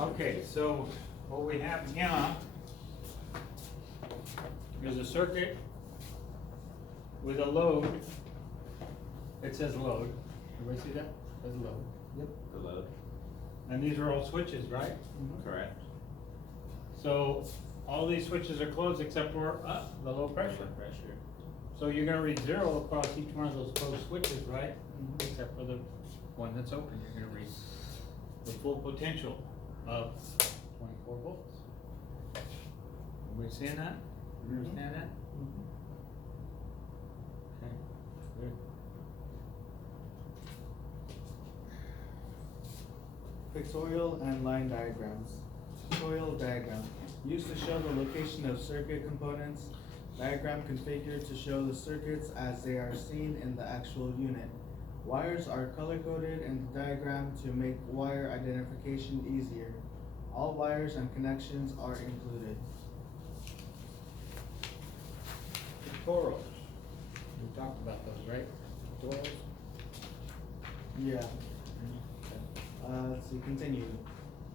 Okay, so what we have here is a circuit with a load. It says load. Everybody see that? It says load. Yep. The load. And these are all switches, right? Correct. So all these switches are closed except for the low pressure. Pressure. So you're gonna read 0 across each one of those closed switches, right? Except for the one that's open. You're gonna read the full potential of 24 volts. Everybody seeing that? You understand that? Okay, good. Pictorial and line diagrams. Pictorial diagram. Used to show the location of circuit components. Diagram configured to show the circuits as they are seen in the actual unit. Wires are color-coded in the diagram to make wire identification easier. All wires and connections are included. Pictorials. We talked about those, right? Pictorials? Yeah. Let's see, continue.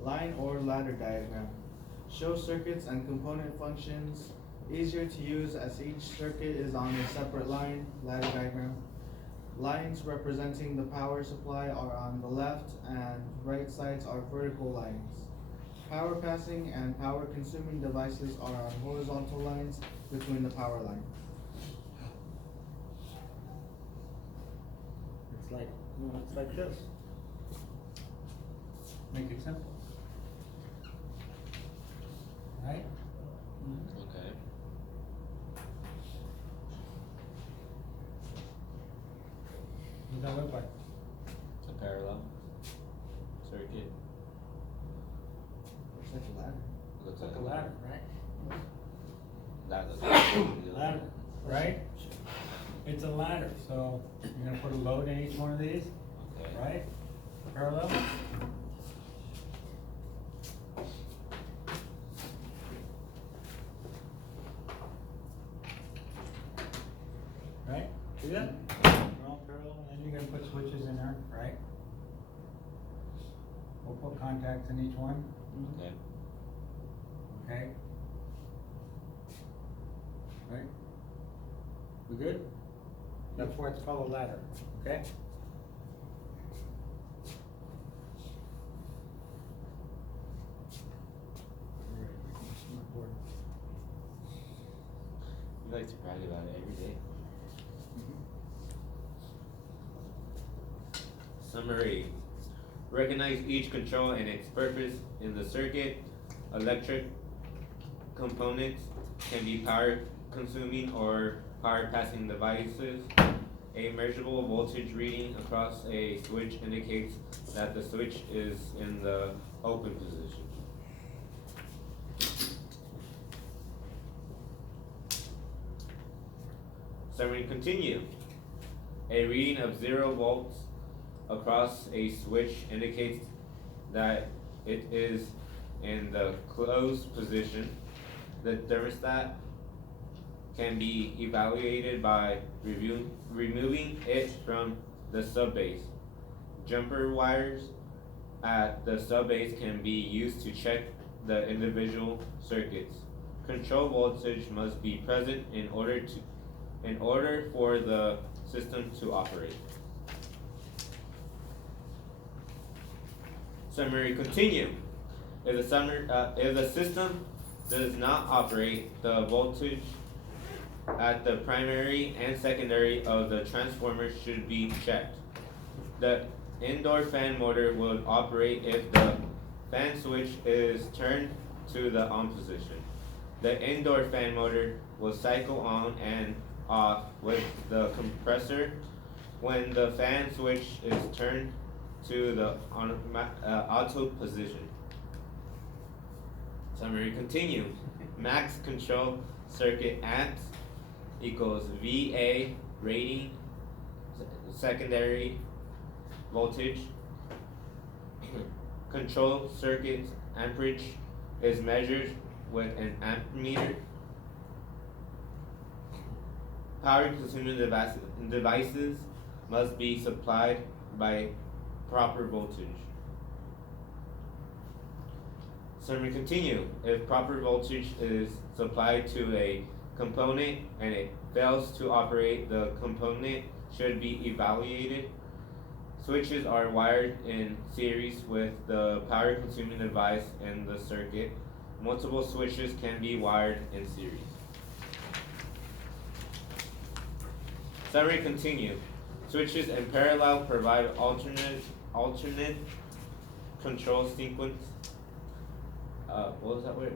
Line or ladder diagram. Show circuits and component functions. Easier to use as each circuit is on a separate line. Ladder diagram. Lines representing the power supply are on the left and right sides are vertical lines. Power passing and power consuming devices are on horizontal lines between the power line. It's like this. Make it simple. Right? Okay. What does that look like? It's a parallel circuit. Looks like a ladder. Looks Like a ladder, right? That looks like Ladder, right? It's a ladder, so you're gonna put a load in each one of these, Okay. right? Parallel. Right? See that? They're all parallel, and then you're gonna put switches in there, right? We'll put contacts in each one, Okay. okay? Right? We good? That's why it's called a ladder, okay? You like to brag about it every day. Summary. Recognize each control and its purpose in the circuit. Electric components can be power consuming or power passing devices. A measurable voltage reading across a switch indicates that the switch is in the open position. Summary continue. A reading of 0 volts across a switch indicates that it is in the closed position. The thermostat can be evaluated by removing it from the subbase. Jumper wires at the subbase can be used to check the individual circuits. Control voltage must be present in order for the system to operate. Summary continue. If the system does not operate, the voltage at the primary and secondary of the transformer should be checked. The indoor fan motor will operate if the fan switch is turned to the on position. The indoor fan motor will cycle on and off with the compressor when the fan switch is turned to the auto position. Summary continue. Max control circuit amps equals VA rating secondary voltage. Control circuit amperage is measured with an ammeter. Power consuming devices must be supplied by proper voltage. Summary continue. If proper voltage is supplied to a component and it fails to operate, the component should be evaluated. Switches are wired in series with the power consuming device in the circuit. Multiple switches can be wired in series. Summary continue. Switches in parallel provide alternate control sequence. What was that word?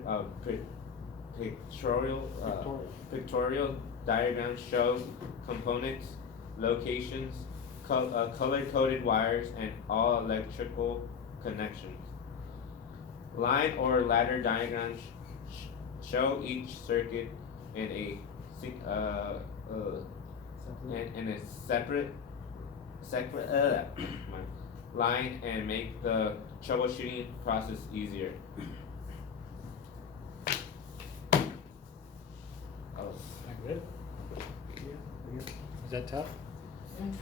Pictorial diagrams show components, locations, color-coded wires, and all electrical connections. Line or ladder diagrams show each circuit in a separate line and make the troubleshooting process easier. Good? Yeah. Is that tough? Mm.